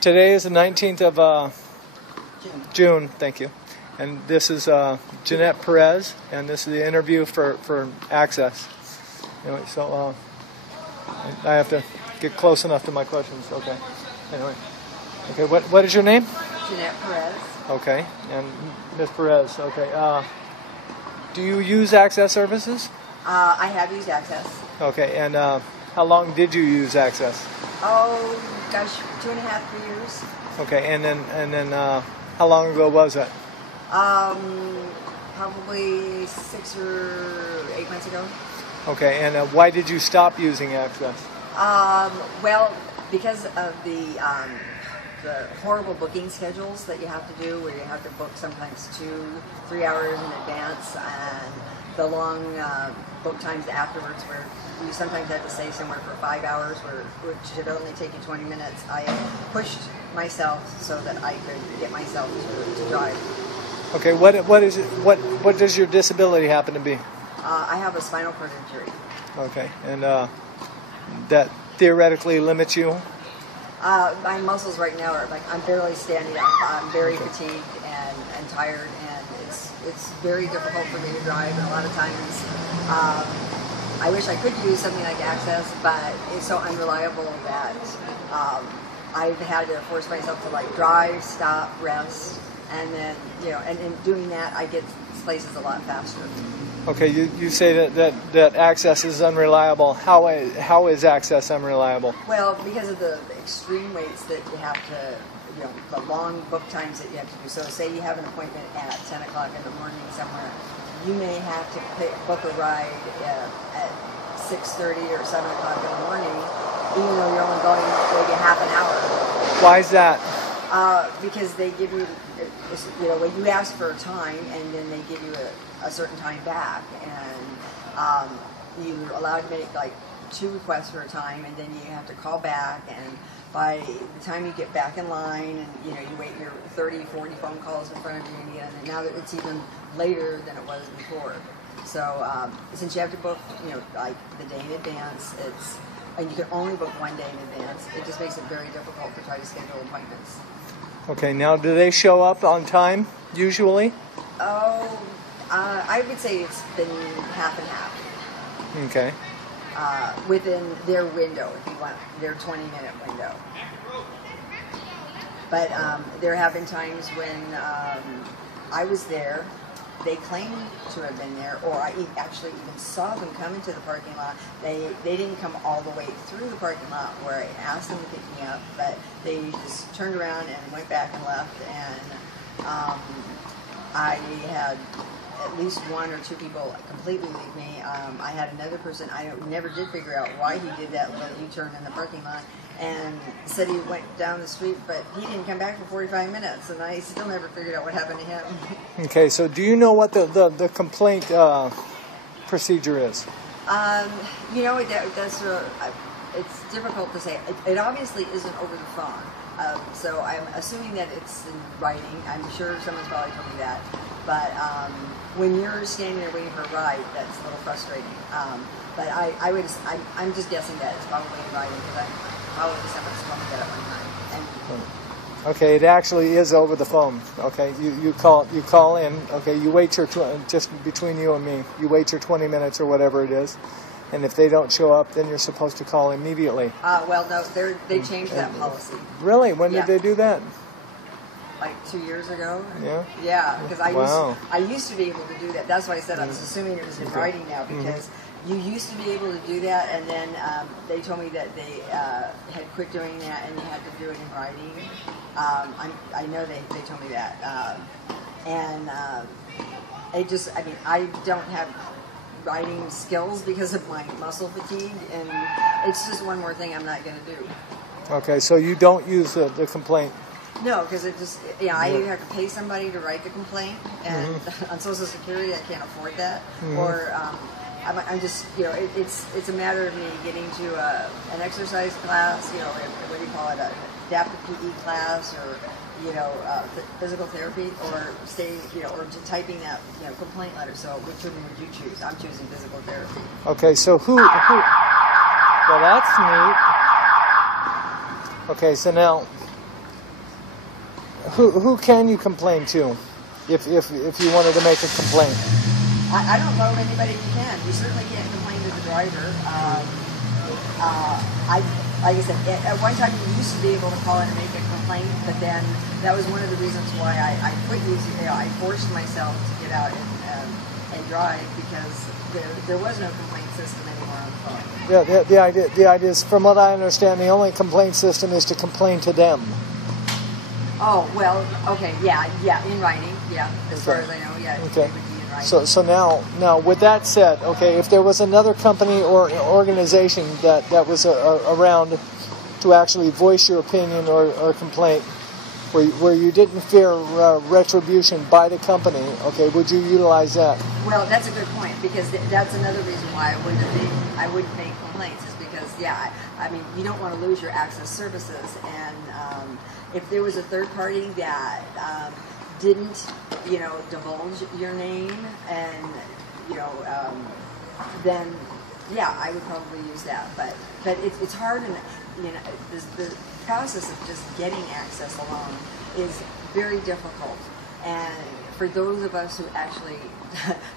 Today is the 19th of June. Thank you. And this is Ginnett Perez, and this is the interview for Access. Anyway, so I have to get close enough to my questions. Okay. Anyway. Okay, what is your name? Ginnett Perez. Okay, and Ms. Perez, okay. Do you use Access services? I have used Access. Okay, and how long did you use Access? Oh, gosh, 2.5, 3 years. Okay, and then how long ago was that? Probably 6 or 8 months ago. Okay, and why did you stop using Access? Well, because of the horrible booking schedules that you have to do, where you have to book sometimes 2-3 hours in advance, and the long book times afterwards, where you sometimes have to stay somewhere for 5 hours, which should only take you 20 minutes. I pushed myself so that I could get myself to drive. Okay, what does your disability happen to be? I have a spinal cord injury. Okay, and that theoretically limits you? My muscles right now are like, I'm barely standing up. I'm very fatigued and tired, and it's very difficult for me to drive. And a lot of times, I wish I could use something like Access, but it's so unreliable that I've had to force myself to like drive, stop, rest, and then and in doing that, I get places a lot faster. Okay, you say that Access is unreliable. How is Access unreliable? Well, because of the extreme waits that you have to, the long book times that you have to do. So say you have an appointment at 10 o'clock in the morning somewhere, you may have to book a ride at 6:30 or 7 o'clock in the morning, even though you're only going maybe half an hour. Why is that? Because they give you, when you ask for a time, and then they give you a certain time back, and you're allowed to make like 2 requests for a time, and then you have to call back, and by the time you get back in line, and you wait your 30-40 phone calls in front of you again, and now it's even later than it was before. So since you have to book like the day in advance, and you can only book 1 day in advance, it just makes it very difficult to try to schedule appointments. Okay, now do they show up on time usually? Oh, I would say it's been half and half. Okay. Within their window, if you want, their 20-minute window. But there have been times when I was there, they claimed to have been there, or I actually even saw them come into the parking lot. They didn't come all the way through the parking lot where I asked them to pick me up, but they just turned around and went back and left, and I had at least 1 or 2 people completely leave me. I had another person, I never did figure out why he did that little U-turn in the parking lot, and said he went down the street, but he didn't come back for 45 minutes, and I still never figured out what happened to him. Okay, so do you know what the complaint procedure is? It's difficult to say. It obviously isn't over the phone, so I'm assuming that it's in writing. I'm sure someone's probably told me that, but when you're standing there waiting for a ride, that's a little frustrating. But I'm just guessing that it's probably in writing, because probably someone's told me that at one time. Okay, it actually is over the phone. Okay, you call in. Okay, you wait your just between you and me. You wait your 20 minutes or whatever it is, and if they don't show up, then you're supposed to call immediately. Well, no, they changed that policy. Really? When did they do that? Like 2 years ago. Yeah. Yeah, because I used to be able to do that. That's why I said I was assuming it was in writing now, because you used to be able to do that, and then they told me that they had quit doing that, and you had to do it in writing. I know they told me that, and I don't have writing skills because of my muscle fatigue, and it's just one more thing I'm not going to do. Okay, so you don't use the complaint. No, because I either have to pay somebody to write the complaint, and on Social Security I can't afford that, or I'm just, it's a matter of me getting to an exercise class, what do you call it, an adaptive PE class, or physical therapy, or or typing that complaint letter. So which one would you choose? I'm choosing physical therapy. Okay, so who? Well, that's neat. Okay, so now who can you complain to, if you wanted to make a complaint? I don't know anybody who can. You certainly can't complain to the driver. Like I said, at one time you used to be able to call in and make a complaint, but then that was one of the reasons why I quit using. I forced myself to get out and drive because there was no complaint system anymore on the phone. Yeah, the idea is, from what I understand, the only complaint system is to complain to them. Oh well, okay, yeah, in writing, yeah. As far as I know, yeah, okay. It would be in writing. So now, with that said, okay, if there was another company or organization that was around to actually voice your opinion or complaint, where you didn't fear retribution by the company, okay, would you utilize that? Well, that's a good point, because that's another reason why I wouldn't make complaints, is because, yeah, I mean, you don't want to lose your access services, and if there was a third party that didn't, divulge your name, and, then, yeah, I would probably use that, but it's hard, and, the process of just getting access alone is very difficult, and for those of us who actually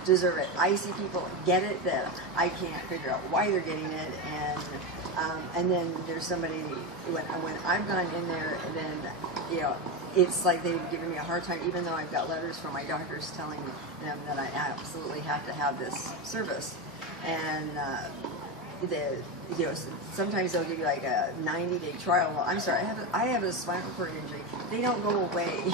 deserve it, I see people get it that I can't figure out why they're getting it, and then there's somebody when I've gone in there, and then it's like they've given me a hard time, even though I've got letters from my doctors telling them that I absolutely have to have this service, and sometimes they'll give you like a 90-day trial. Well, I'm sorry, I have a spinal cord injury. They don't go away.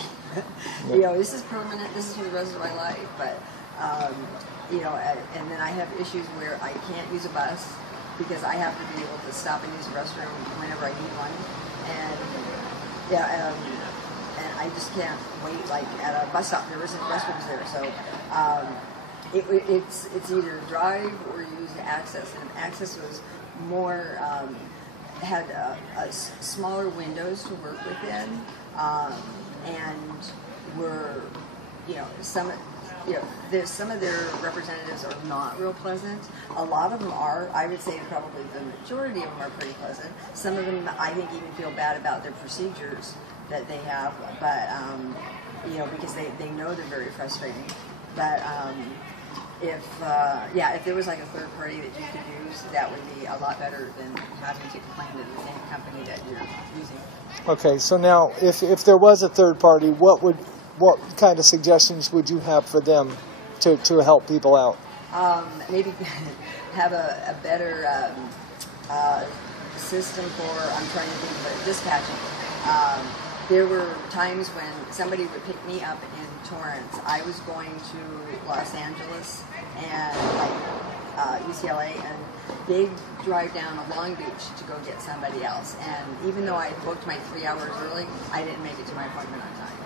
This is permanent. This is for the rest of my life. But and then I have issues where I can't use a bus because I have to be able to stop and use the restroom whenever I need one. And and I just can't wait like at a bus stop. There isn't restrooms there, so. It's either drive or use access, and access was more had smaller windows to work within, and were some of their representatives are not real pleasant. A lot of them are. I would say probably the majority of them are pretty pleasant. Some of them I think even feel bad about their procedures that they have, but because they know they're very frustrating. But if there was like a third party that you could use, that would be a lot better than having to complain to the same company that you're using. Okay, so now if there was a third party, what kind of suggestions would you have for them to help people out? Maybe have a better system for, I'm trying to think of it, dispatching. There were times when somebody would pick me up in Torrance. I was going to Los Angeles and UCLA, and they'd drive down to Long Beach to go get somebody else. And even though I booked my 3 hours early, I didn't make it to my appointment on time.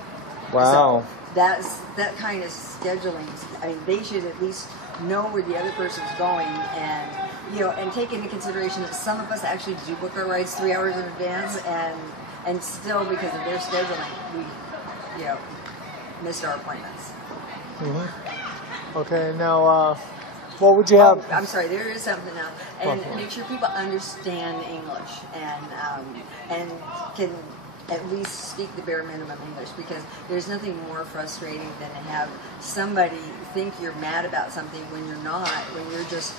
Wow. So that kind of scheduling. I mean, they should at least know where the other person's going, and take into consideration that some of us actually do book our rides 3 hours in advance, and still, because of their scheduling, we, missed our appointments. Mm-hmm. Okay, now, what would you have? Oh, I'm sorry, there is something else. And make sure people understand English and can at least speak the bare minimum English, because there's nothing more frustrating than to have somebody think you're mad about something when you're not, when you're just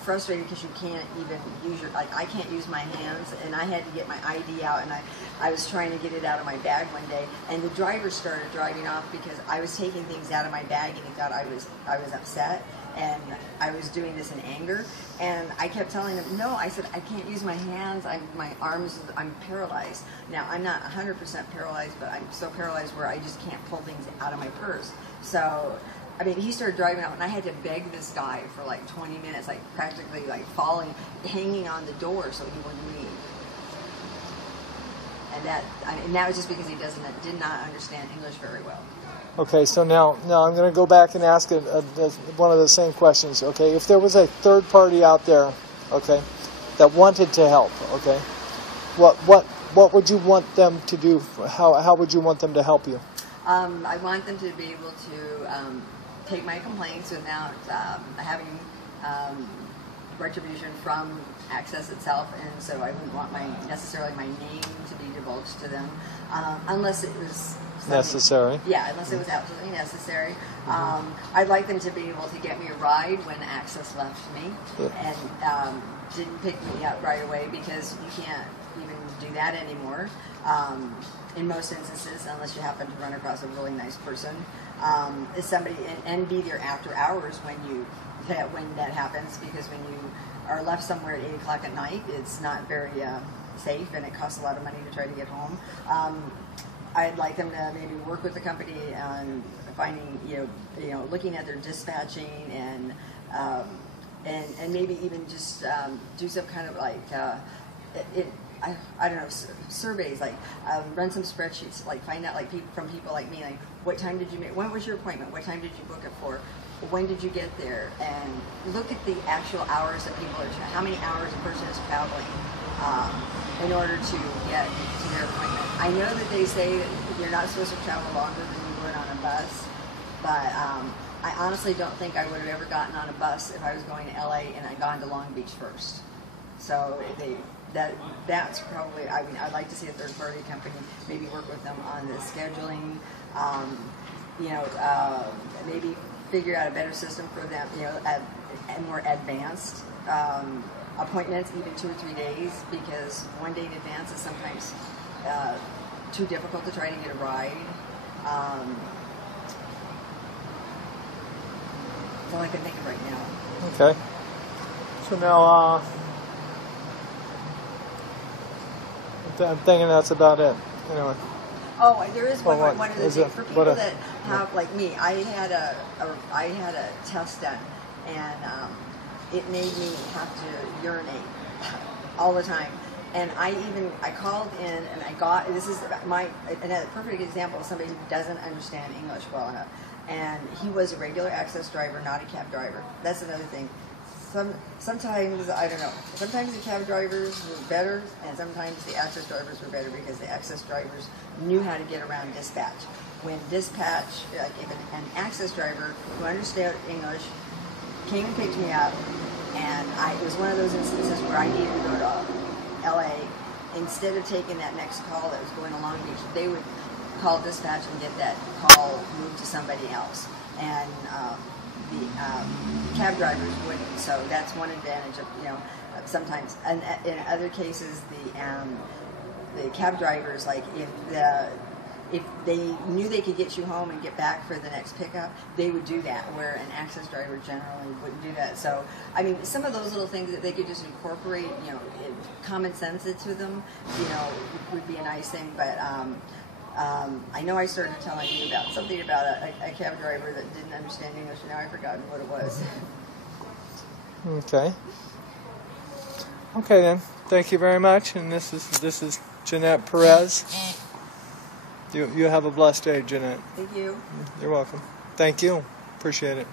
frustrated because you can't even use your, like I can't use my hands, and I had to get my ID out, and I was trying to get it out of my bag one day, and the driver started driving off because I was taking things out of my bag, and he thought I was upset, and I was doing this in anger, and I kept telling him, no, I said, I can't use my hands, my arms, I'm paralyzed. Now, I'm not 100% paralyzed, but I'm so paralyzed where I just can't pull things out of my purse. So, I mean, he started driving out, and I had to beg this guy for like 20 minutes, like practically like falling, hanging on the door so he wouldn't leave. And that was just because he did not understand English very well. Okay, so now I'm going to go back and ask one of the same questions. Okay, if there was a third party out there, okay, that wanted to help, okay, what would you want them to do? How would you want them to help you? I want them to be able to take my complaints without having retribution from Access itself, and so I wouldn't want necessarily my name to be divulge to them, unless it was necessary. Yeah, unless it was absolutely necessary. I'd like them to be able to get me a ride when Access left me, and didn't pick me up right away, because you can't even do that anymore. In most instances, unless you happen to run across a really nice person, is somebody and be there after hours when that happens, because when you are left somewhere at 8 o'clock at night, it's not very safe, and it costs a lot of money to try to get home. I'd like them to maybe work with the company on finding, looking at their dispatching, and maybe even just do some kind of like I don't know, surveys, like run some spreadsheets, like find out from people like me, like what time did you make, when was your appointment, what time did you book it for, when did you get there, and look at the actual hours that people are, how many hours a person is traveling in order to get to their appointment. I know that they say that you're not supposed to travel longer than you would on a bus, but I honestly don't think I would have ever gotten on a bus if I was going to LA and I'd gone to Long Beach first. So that's probably, I mean, I'd like to see a third-party company maybe work with them on the scheduling, maybe figure out a better system for them, and more advanced appointments, even 2 or 3 days, because 1 day in advance is sometimes too difficult to try to get a ride. That's all I can think of right now. Okay. So now, I'm thinking that's about it. Anyway. Oh, there is one other thing for people that have, like me. I had a test done, and it made me have to urinate all the time. And I called in, and I got, this is another perfect example of somebody who doesn't understand English well enough. And he was a regular Access driver, not a cab driver. That's another thing. Sometimes, I don't know, sometimes the cab drivers were better, and sometimes the Access drivers were better, because the Access drivers knew how to get around dispatch. When dispatch, like if an Access driver who understood English came and picked me up, and it was one of those instances where I needed to go to LA, instead of taking that next call that was going to Long Beach, they would call dispatch and get that call moved to somebody else. And the cab drivers wouldn't. So that's one advantage of, sometimes. And in other cases, the cab drivers, like if they knew they could get you home and get back for the next pickup, they would do that, where an Access driver generally wouldn't do that. So, I mean, some of those little things that they could just incorporate, common sense into them, would be a nice thing. But I know I started telling you about something about a cab driver that didn't understand English, and now I've forgotten what it was. Okay. Okay then. Thank you very much. And this is Ginnett Perez. You have a blessed day, Ginnett. Thank you. You're welcome. Thank you. Appreciate it.